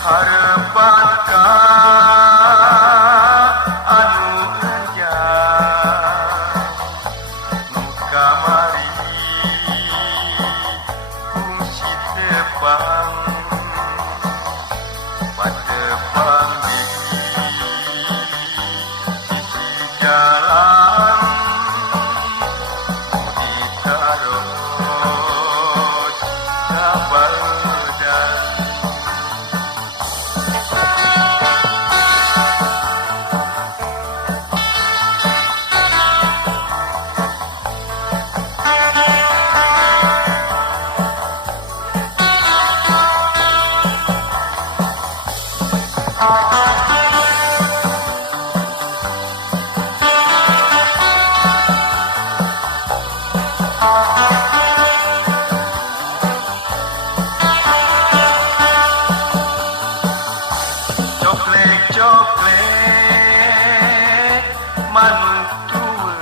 Harapankah anu enjang nu kamari fungsi tepang patepang sisi jalan ditaros kabadan. Coklet manuk tua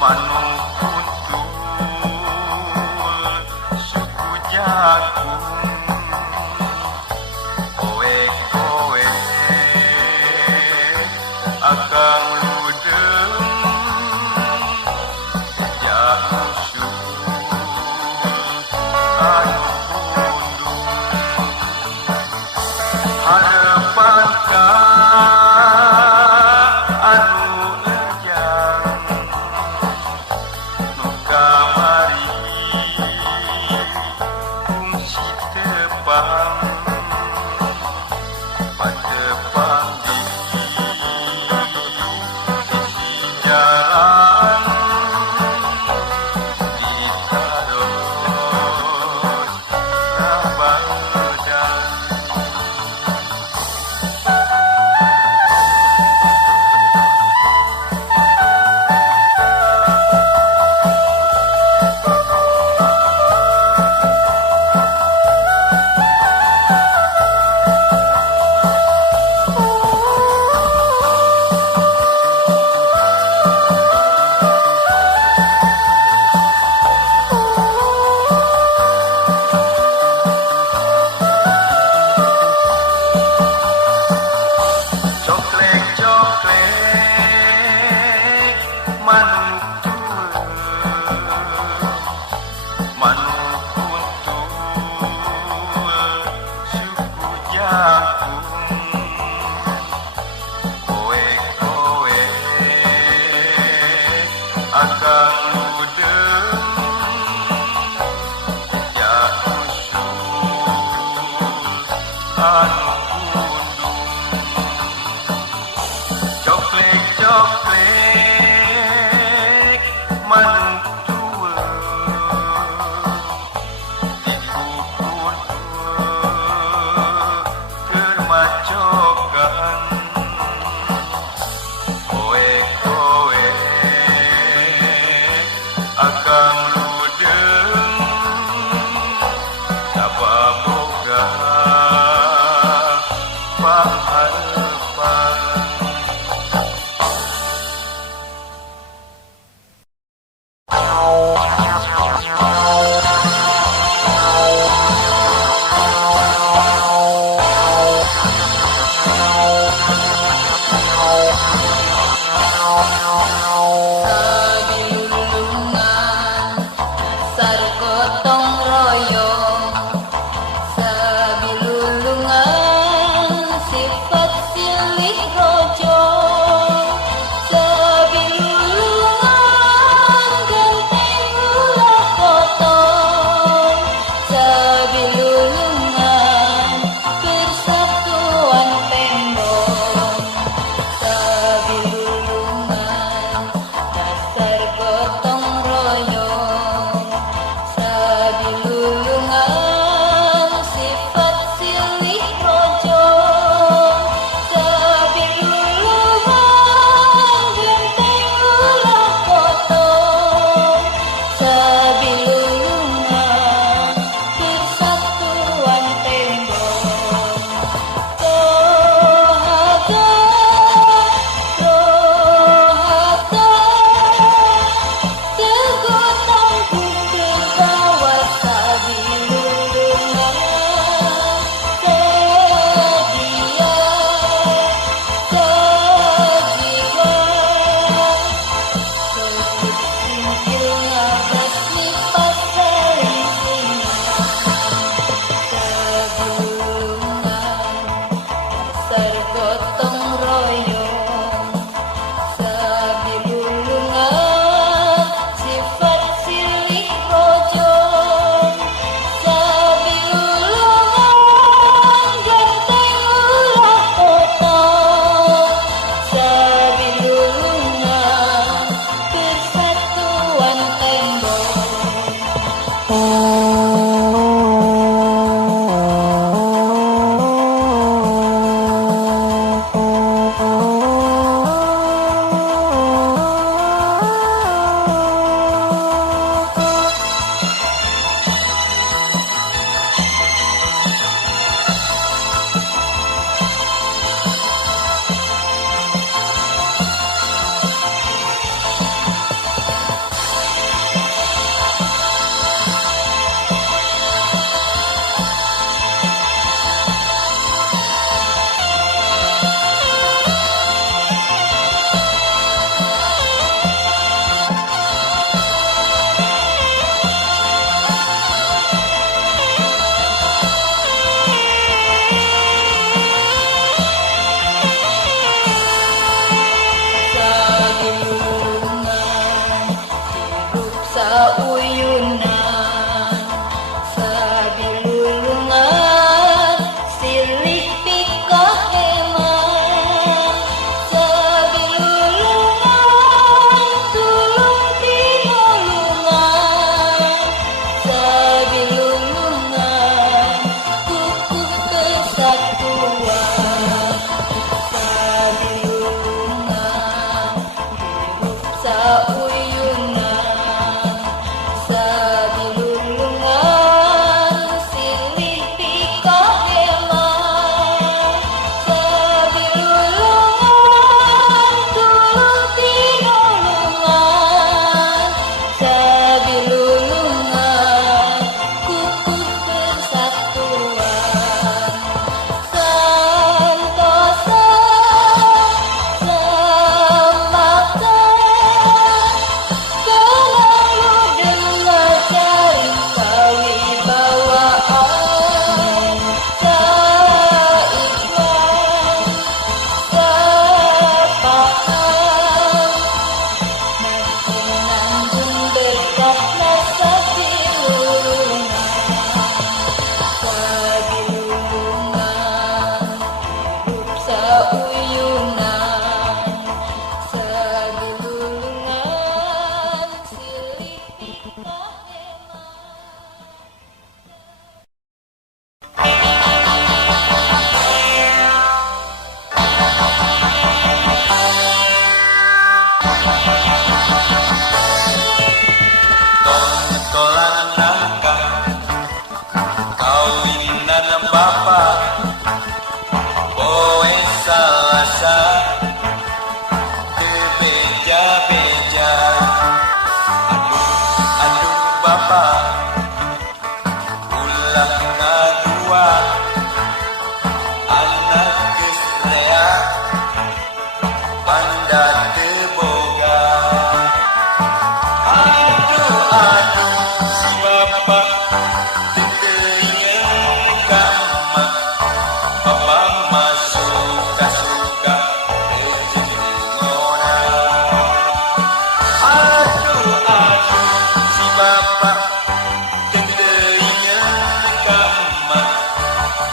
manuk kuntul suku jagung kowe akang ludeng sejak usul anu kundung. Harapankah anu enjang nu kamari fungsi tepang patepang di sisi jalan ditaros kabadan. Coklet manuk tua manuk kuntul suku jagung kowe akang ludeng sejak usul anu kundung. Coklet manuk tua dipukul termacokan kowe akang ludeng sababoga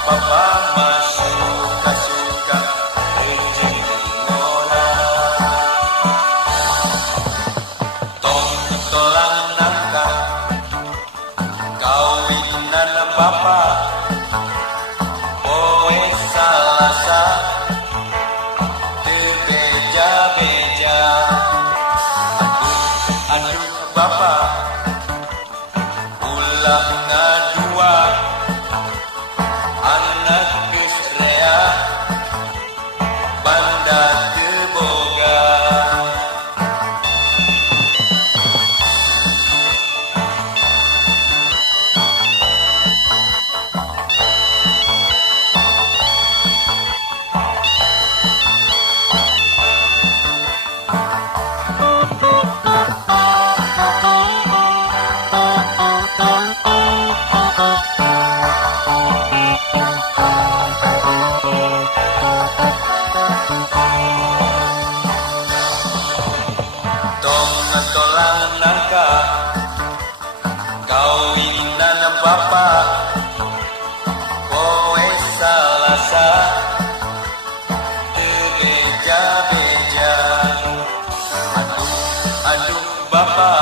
Papa suka-suka rezeki orang. Tong tolang nangka kawinan bapa poe salasa teu beja-beja. Aduh bapa ulah ngadua anak geus rea banda teu boga. Tong tolang nangka kawinan bapa poe salasa teu beja-beja. Aduh bapa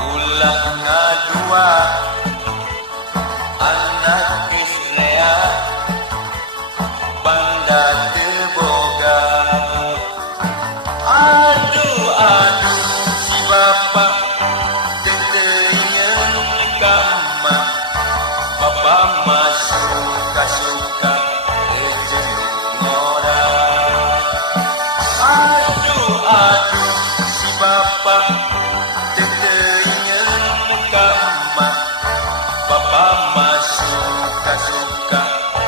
ulah ngadua anak geus rea banda teu boga. Aduh si bapa teu teuing ka emak. Bapa mah suka-suka rezeki orang. Aduh si bapa teu teuing ka emak. Bapa mah suka-suka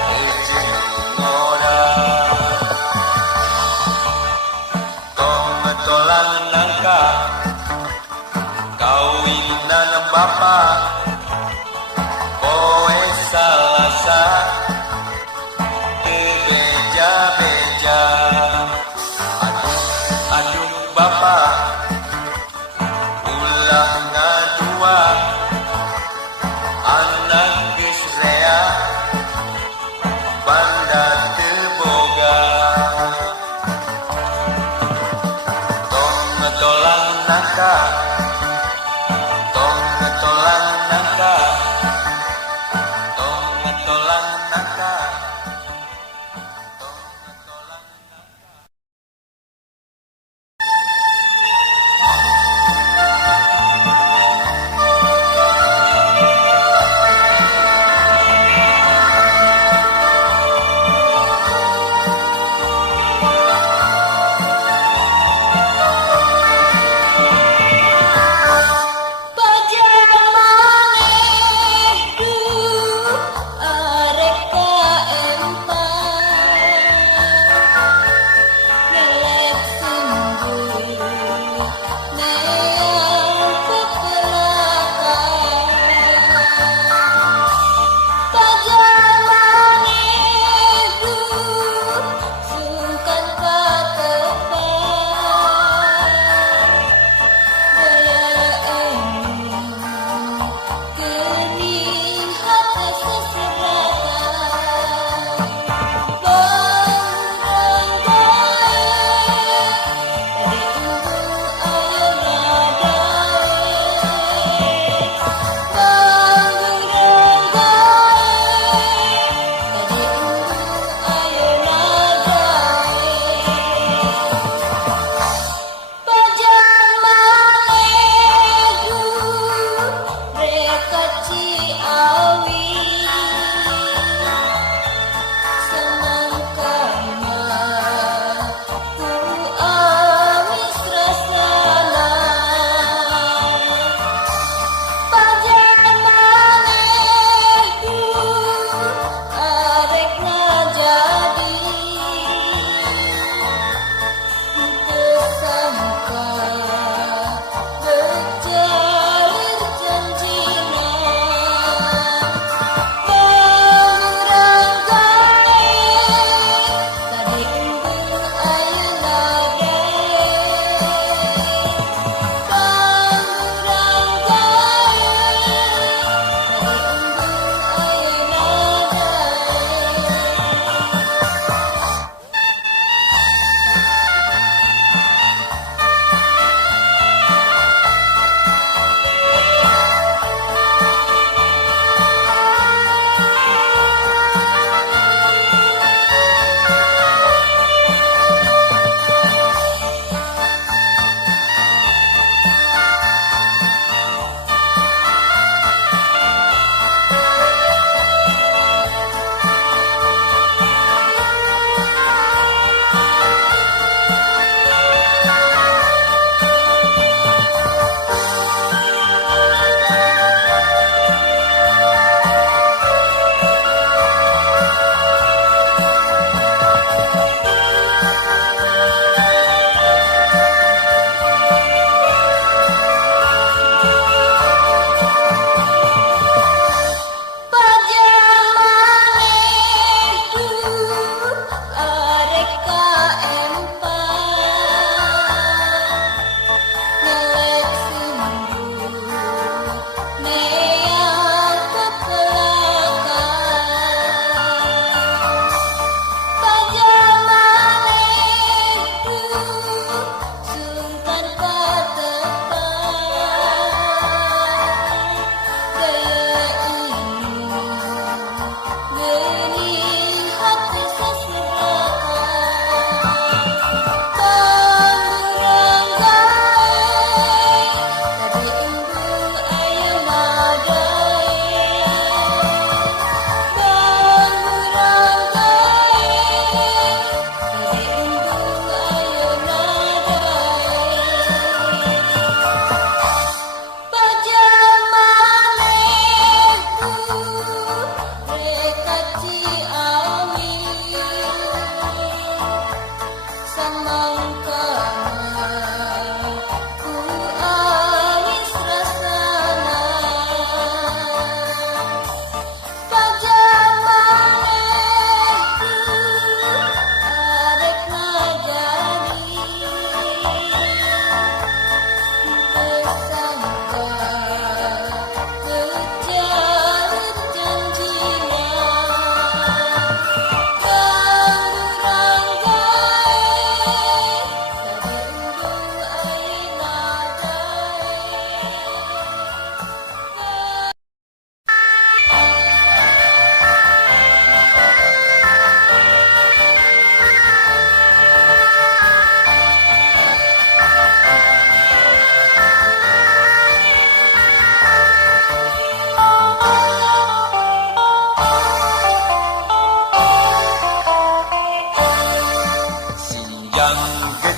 rezeki orang. Tong tolang nangka kawinan bapa poe salasa teu beja-beja. Aduh bapa ulah ngadua anak geus rea banda teu boga. Tong tolang nangka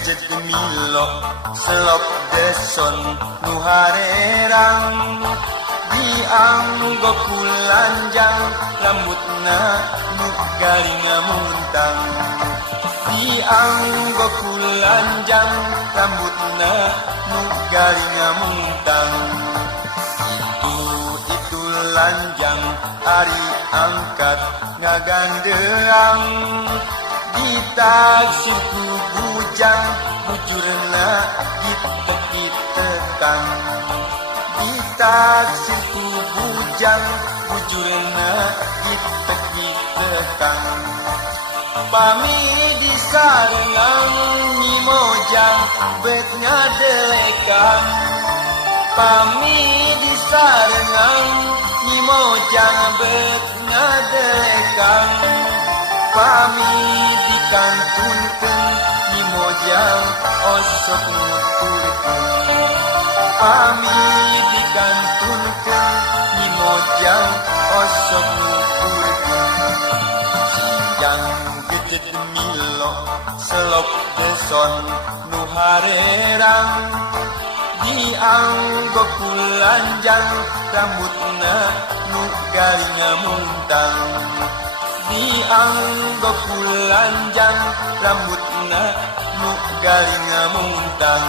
gecet milo selop deson nu harerang dianggo kulanjang rambutna nu garing muntang dianggo kulanjang rambutna nu garing muntang itu lanjang ari angkat ngagandeang ditaksir ku bujang bujurna ditekan ditaksir ku bujang bujurna ditekan pami disarengang nyimojang bet ngadelekan pami disarengang nyimojang bet ngadelekan pami dikantunkeun nyimojang osok nuturkeun pami dikantunkeun nyimojang osok nuturkeun siang gecet milo selop deson nu harerang dianggo kulanjang rambutna nu garing muntang dianggo kulanjang rambutna nu garing muntang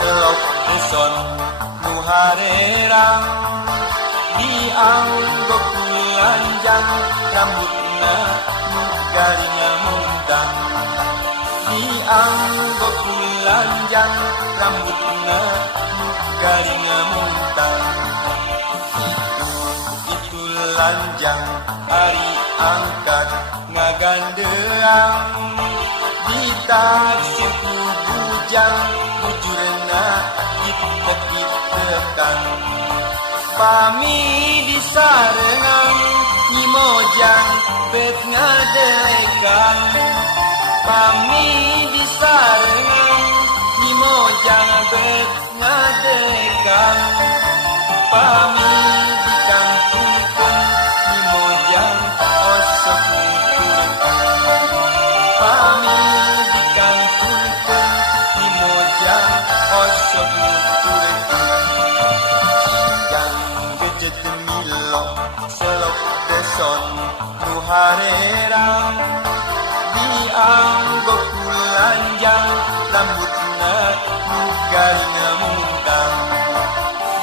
selop deson nu harerang dianggo kulanjang rambutna nu garing muntang dianggo kulanjang rambutna nu garing muntang itu lanjang ari angkat ngagandeang ditaksir ku bujang bujurna ditekan pami disarengang nyimojang bet ngadelekan pami disarengang nyimojang bet ngadelekan pami dikantunkeun nyimojang osok nuturkeun pami dikantunkeun nyimojang osok nuturkeun siang gecet milo selop deson nu harerang dianggo kulanjang rambutna nu garing muntang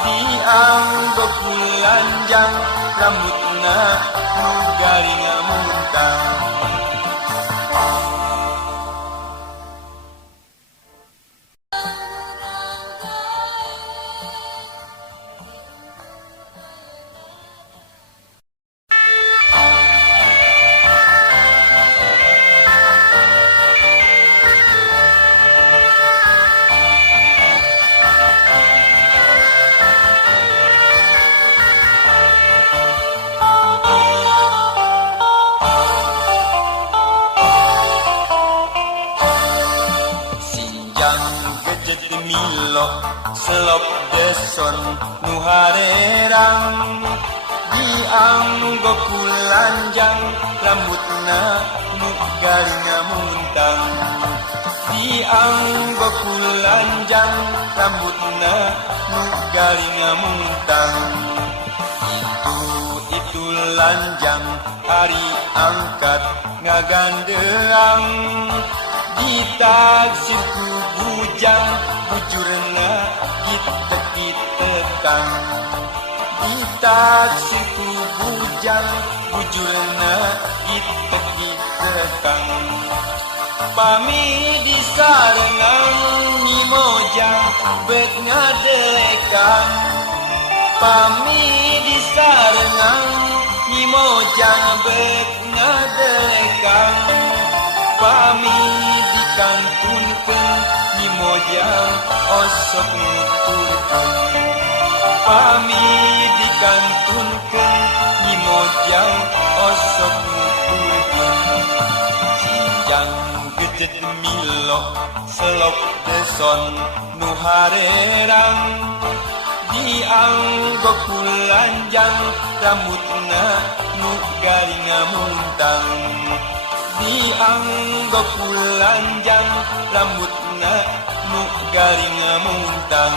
dianggo kulanjang rambutna nu garing muntang milo selop deson nu harerang dianggo kulanjang rambutna nu garing muntang dianggo kulanjang rambutna nu garing muntang itu lanjang ari angkat ngagandeang ditaksir ku bujang bujurna ditekan Saksiku bujang bujurna iteki tekang pami disarengang mimojang bet ngadelekan pami disarengang mimojang bet ngadelekan pami dikantunkeun mimojang osok nuturkeun pami dikantunkeun mimojang osok nuturkeun sinjang gejet milo selok deson nu harerang dianggo kulanjang rambutna nu garing muntang dianggo kulanjang rambutna nu garing muntang